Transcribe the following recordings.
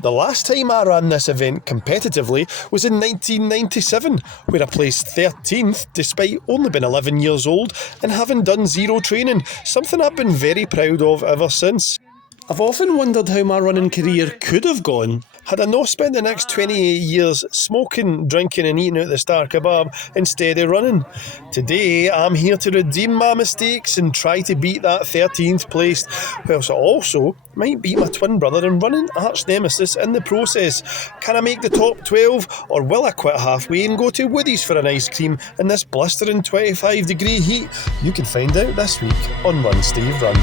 The last time I ran this event competitively was in 1997, where I placed 13th despite only being 11 years old and having done zero training, something I've been very proud of ever since. I've often wondered how my running career could have gone had I not spent the next 28 years smoking, drinking and eating out the Star Kebab instead of running. Today I'm here to redeem my mistakes and try to beat that 13th place, whilst I also might beat my twin brother and running arch nemesis in the process. Can I make the top 12, or will I quit halfway and go to Woody's for an ice cream in this blistering 25-degree heat? You can find out this week on Run Steve Run.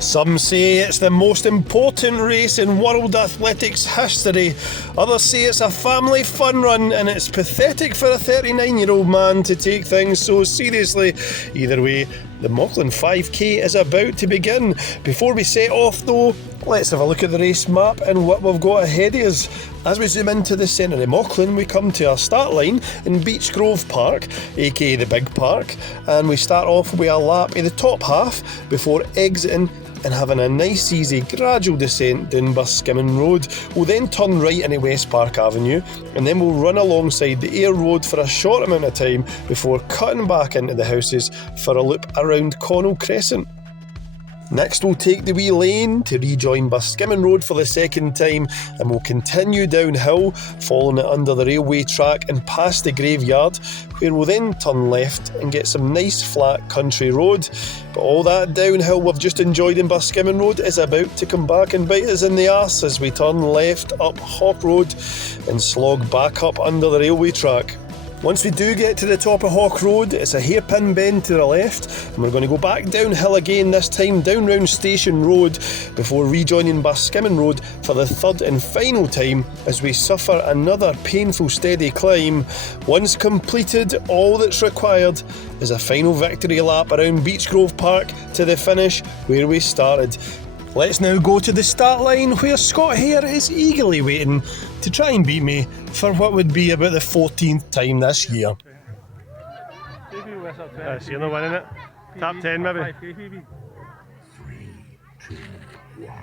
Some say it's the most important race in world athletics history. Others say it's a family fun run and it's pathetic for a 39-year-old man to take things so seriously. Either way, the Mauchline 5K is about to begin. Before we set off though, let's have a look at the race map and what we've got ahead of us. As we zoom into the centre of Mauchline, we come to our start line in Beach Grove Park, aka the Big Park, and we start off with a lap of the top half before exiting and having a nice easy gradual descent down Buskimmon Road. We'll then turn right into West Park Avenue and then we'll run alongside the Ayr Road for a short amount of time before cutting back into the houses for a loop around Connell Crescent. Next we'll take the wee lane to rejoin Buskimmon Road for the second time and we'll continue downhill, following it under the railway track and past the graveyard, where we'll then turn left and get some nice flat country road. But all that downhill we've just enjoyed in Buskimmon Road is about to come back and bite us in the arse as we turn left up Hawk Road and slog back up under the railway track. Once we do get to the top of Hawk Road, it's a hairpin bend to the left and we're going to go back downhill again, this time down round Station Road before rejoining Buskimmon Road for the third and final time as we suffer another painful steady climb. Once completed, all that's required is a final victory lap around Beach Grove Park to the finish where we started. Let's now go to the start line where Scott Hare is eagerly waiting to try and beat me for what would be about the 14th time this year. So you're not winning it? Top 10 maybe? 3, 2, 1.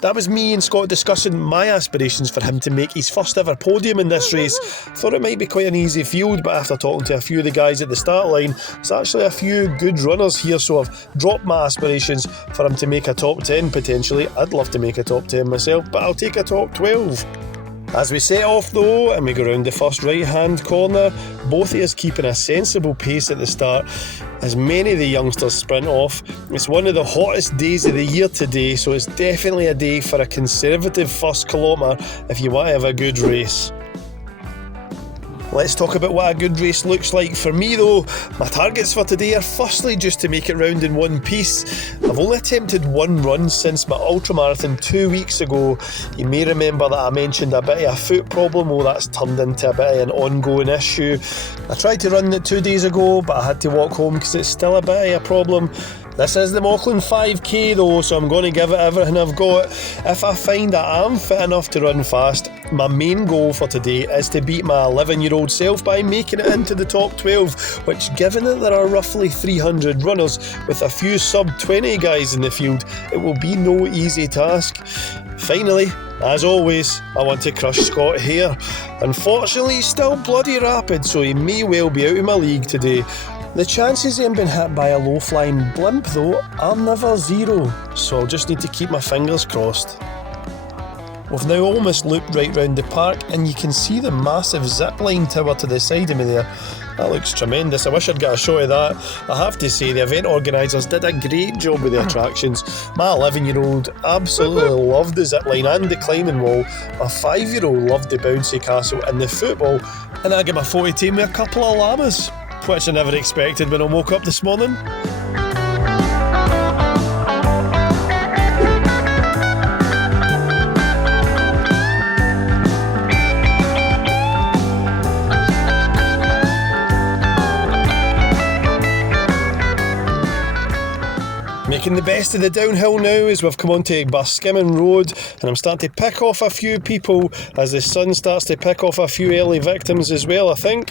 That was me and Scott discussing my aspirations for him to make his first ever podium in this race. Thought it might be quite an easy field, but after talking to a few of the guys at the start line, there's actually a few good runners here, so I've dropped my aspirations for him to make a top 10 potentially. I'd love to make a top 10 myself, but I'll take a top 12. As we set off though, and we go round the first right hand corner, both of us keeping a sensible pace at the start as many of the youngsters sprint off. It's one of the hottest days of the year today, so it's definitely a day for a conservative first kilometre if you want to have a good race. Let's talk about what a good race looks like for me though. My targets for today are firstly just to make it round in one piece. I've only attempted one run since my ultramarathon 2 weeks ago. You may remember that I mentioned a bit of a foot problem, well that's turned into a bit of an ongoing issue. I tried to run it 2 days ago but I had to walk home because it's still a bit of a problem. This is the Mauchline 5K though, so I'm going to give it everything I've got. If I find that I'm fit enough to run fast, my main goal for today is to beat my 11-year-old self by making it into the top 12, which given that there are roughly 300 runners with a few sub-20 guys in the field, it will be no easy task. Finally, as always, I want to crush Scott Hare. Unfortunately, he's still bloody rapid, so he may well be out of my league today. The chances of him being hit by a low-flying blimp though are never zero, so I'll just need to keep my fingers crossed. We've now almost looped right round the park and you can see the massive zipline tower to the side of me there. That looks tremendous. I wish I'd got a shot of that. I have to say, the event organisers did a great job with the attractions. My 11-year-old absolutely loved the zipline and the climbing wall. My 5-year-old loved the bouncy castle and the football. And I gave my 40 team with a couple of llamas, which I never expected when I woke up this morning. Making the best of the downhill now as we've come onto Barskimmon Road, and I'm starting to pick off a few people as the sun starts to pick off a few early victims as well, I think.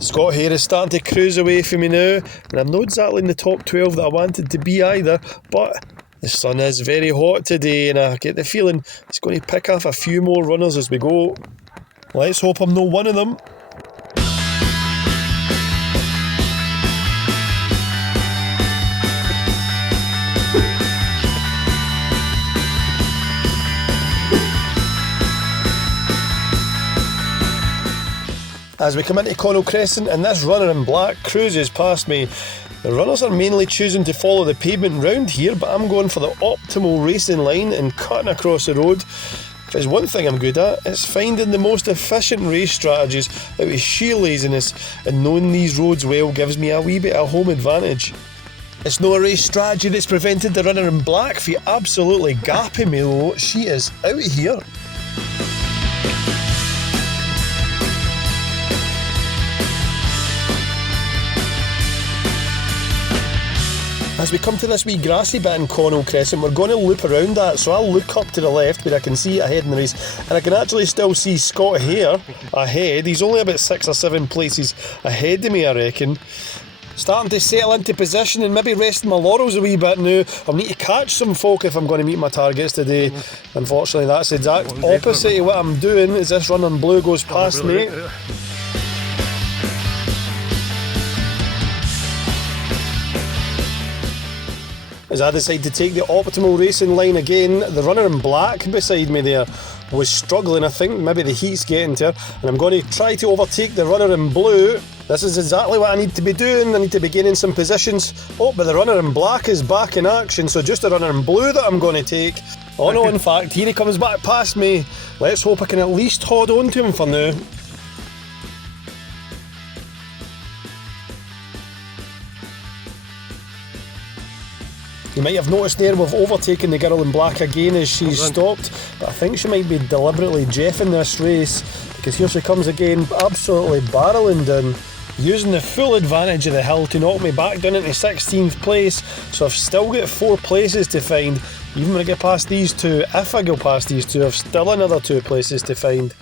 Scott Hare is starting to cruise away from me now, and I'm not exactly in the top 12 that I wanted to be either, but the sun is very hot today and I get the feeling it's going to pick off a few more runners as we go. Let's hope I'm not one of them. As we come into Connell Crescent and this runner in black cruises past me, the runners are mainly choosing to follow the pavement round here, but I'm going for the optimal racing line and cutting across the road. If there's one thing I'm good at, it's finding the most efficient race strategies out of sheer laziness, and knowing these roads well gives me a wee bit of home advantage. It's no a race strategy that's prevented the runner in black from absolutely gapping me though. She is out of here. As we come to this wee grassy bit in Connell Crescent, we're going to loop around that, so I'll look up to the left where I can see ahead in the race, and I can actually still see Scott Hare ahead. He's only about 6 or 7 places ahead of me, I reckon. Starting to settle into position and maybe resting my laurels a wee bit now. I'll need to catch some folk if I'm going to meet my targets today. Unfortunately, that's the exact opposite of what I'm doing as this run on blue goes past me. As I decide to take the optimal racing line again, the runner in black beside me there was struggling. I think maybe the heat's getting to her, and I'm going to try to overtake the runner in blue. This is exactly what I need to be doing. I need to be gaining some positions. Oh, but the runner in black is back in action, so just the runner in blue that I'm going to take. Oh no, in fact, here he comes back past me. Let's hope I can at least hold on to him for now. You might have noticed there we've overtaken the girl in black again as she's stopped, but I think she might be deliberately jeffing this race, because here she comes again, absolutely barreling down, using the full advantage of the hill to knock me back down into 16th place, so I've still got 4 places to find. Even when I get past these two, if I go past these two, I've still another 2 places to find.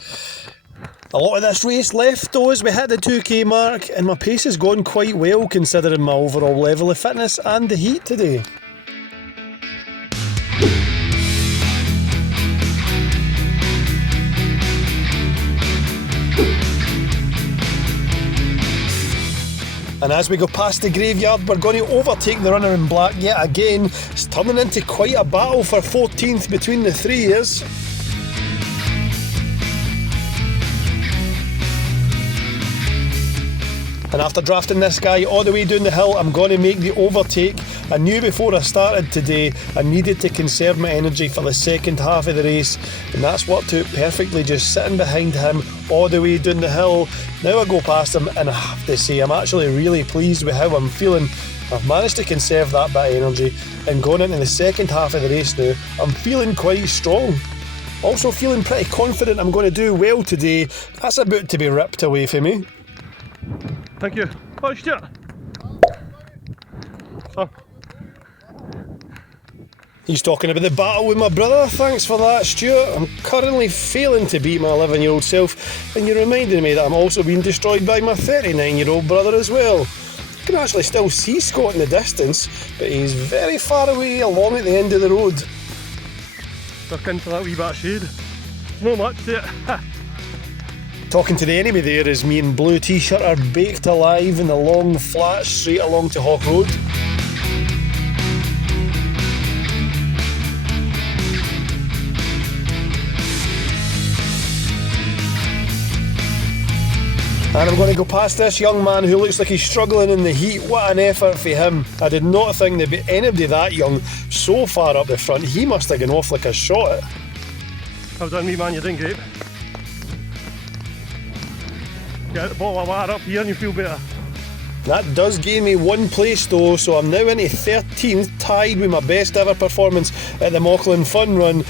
A lot of this race left though as we hit the 2k mark, and my pace has gone quite well considering my overall level of fitness and the heat today. And as we go past the graveyard, we're going to overtake the runner in black yet again. It's turning into quite a battle for 14th between the 3 years. And after drafting this guy all the way down the hill, I'm going to make the overtake. I knew before I started today I needed to conserve my energy for the second half of the race, and that's worked out perfectly, just sitting behind him all the way down the hill. Now I go past him and I have to say I'm actually really pleased with how I'm feeling. I've managed to conserve that bit of energy, and going into the second half of the race now, I'm feeling quite strong. Also feeling pretty confident I'm going to do well today. That's about to be ripped away from me. Thank you. Oh, Stuart. Oh. He's talking about the battle with my brother. Thanks for that, Stuart. I'm currently failing to beat my 11-year-old self, and you're reminding me that I'm also being destroyed by my 39-year-old brother as well. I can actually still see Scott in the distance, but he's very far away along at the end of the road. Duck into that wee bit of shade. Not much to it. Talking to the enemy there is me in blue t-shirt are baked alive in the long flat straight along to Hawk Road. And I'm going to go past this young man who looks like he's struggling in the heat. What an effort for him. I did not think there'd be anybody that young so far up the front. He must have gone off like a shot. Well done, wee man, you're doing great. Get the bottle of water up here and you feel better. That does gain me 1 place though, so I'm now into 13th, tied with my best ever performance at the Mauchline Fun Run.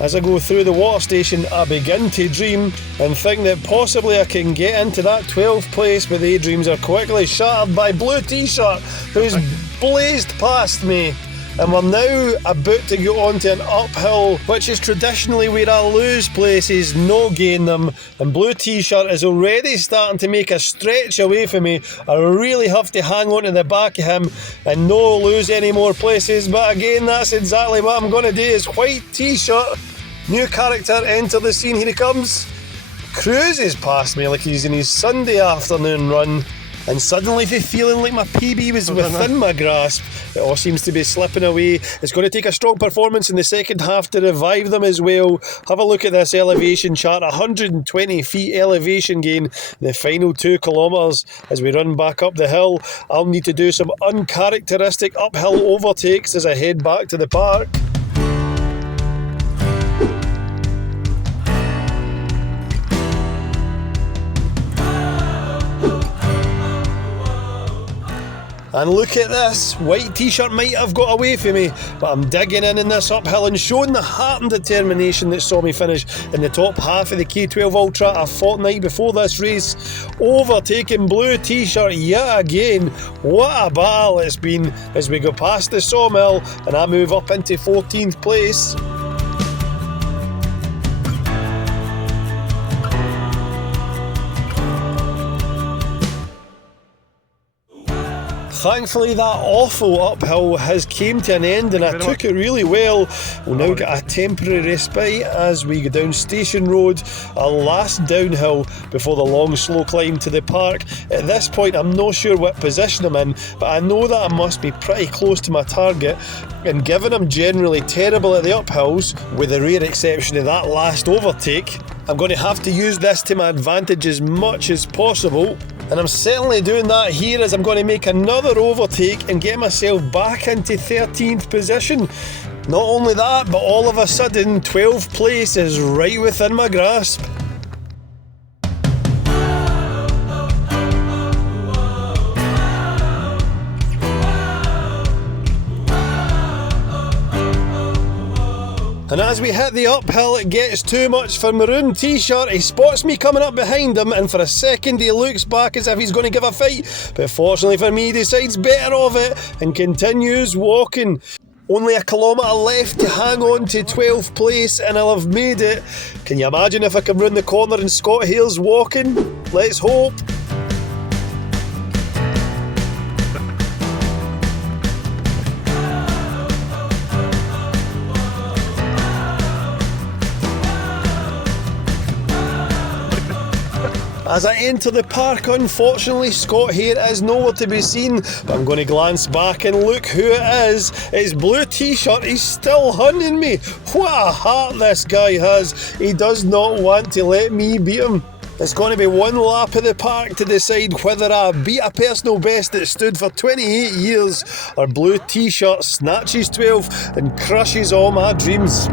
As I go through the water station, I begin to dream and think that possibly I can get into that 12th place, but the dreams are quickly shattered by Blue T-shirt, who's blazed past me. And we're now about to go onto an uphill, which is traditionally where I lose places, no gain them. And Blue T-shirt is already starting to make a stretch away from me. I really have to hang on to the back of him and no lose any more places. But again, that's exactly what I'm going to do. Is White T-shirt, new character, enter the scene. Here he comes. Cruises past me like he's in his Sunday afternoon run. And suddenly the feeling like my PB was within my grasp. It all seems to be slipping away. It's going to take a strong performance in the second half to revive them as well. Have a look at this elevation chart. 120 feet elevation gain in the final 2 kilometres as we run back up the hill. I'll need to do some uncharacteristic uphill overtakes as I head back to the park. And look at this, White T-shirt might have got away from me, but I'm digging in this uphill and showing the heart and determination that saw me finish in the top half of the K12 Ultra a fortnight before this race. Overtaking Blue T-shirt yet again. What a battle it's been as we go past the sawmill and I move up into 14th place. Thankfully that awful uphill has came to an end and I took it really well. We'll now get a temporary respite as we go down Station Road, our last downhill before the long slow climb to the park. At this point I'm not sure what position I'm in, but I know that I must be pretty close to my target, and given I'm generally terrible at the uphills, with the rare exception of that last overtake, I'm going to have to use this to my advantage as much as possible. And I'm certainly doing that here as I'm going to make another overtake and get myself back into 13th position. Not only that, but all of a sudden 12th place is right within my grasp. And as we hit the uphill, it gets too much for Maroon T-shirt. He spots me coming up behind him, and for a second he looks back as if he's going to give a fight. But fortunately for me, he decides better of it and continues walking. Only a kilometre left to hang on to 12th place and I'll have made it. Can you imagine if I can round the corner and Scott Hale's walking? Let's hope. As I enter the park, unfortunately, Scott Hare is nowhere to be seen, but I'm going to glance back and look who it is. It's Blue T-shirt, he's still hunting me. What a heart this guy has. He does not want to let me beat him. It's going to be one lap of the park to decide whether I beat a personal best that stood for 28 years, or Blue T-shirt snatches 12 and crushes all my dreams.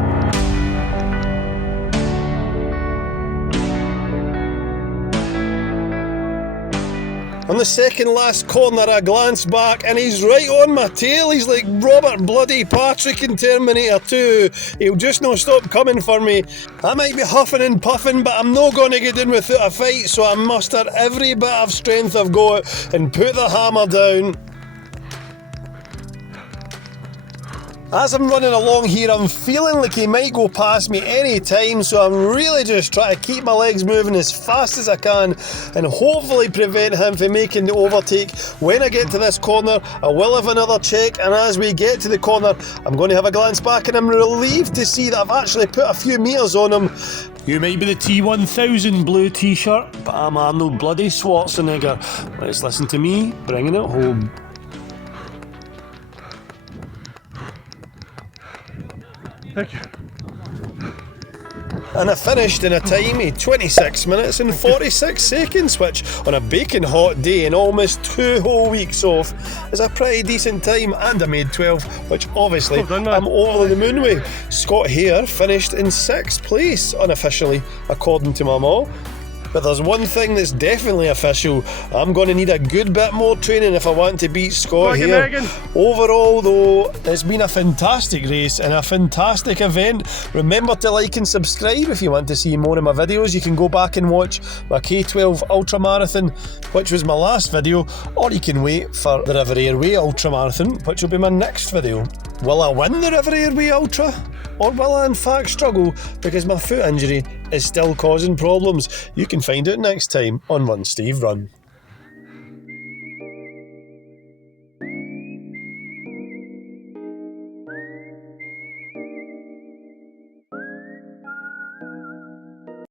On the second last corner I glance back and he's right on my tail. He's like Robert bloody Patrick in Terminator 2. He'll just not stop coming for me. I might be huffing and puffing, but I'm not going to get in without a fight, so I muster every bit of strength I've got and put the hammer down. As I'm running along here, I'm feeling like he might go past me any time, so I'm really just trying to keep my legs moving as fast as I can and hopefully prevent him from making the overtake. When I get to this corner, I will have another check, and as we get to the corner, I'm going to have a glance back and I'm relieved to see that I've actually put a few metres on him. You might be the T1000 Blue T-shirt, but I'm Arnold bloody Schwarzenegger. Let's listen to me bringing it home. Thank you. And I finished in a time of 26 minutes and 46 seconds, which on a baking hot day and almost 2 whole weeks off is a pretty decent time, and I made 12, which obviously Well done, man. I'm over the moon with. Scott Hare finished in 6th place unofficially, according to my mom. But there's one thing that's definitely official. I'm going to need a good bit more training if I want to beat Scott Megan, Hare. Megan. Overall though, it's been a fantastic race and a fantastic event. Remember to like and subscribe if you want to see more of my videos. You can go back and watch my K12 Ultra Marathon, which was my last video, or you can wait for the Rivalry Way Ultra Marathon, which will be my next video. Will I win the Rivalry Way Ultra? Or will I in fact struggle because my foot injury is still causing problems? You can find out next time on Run Steve Run.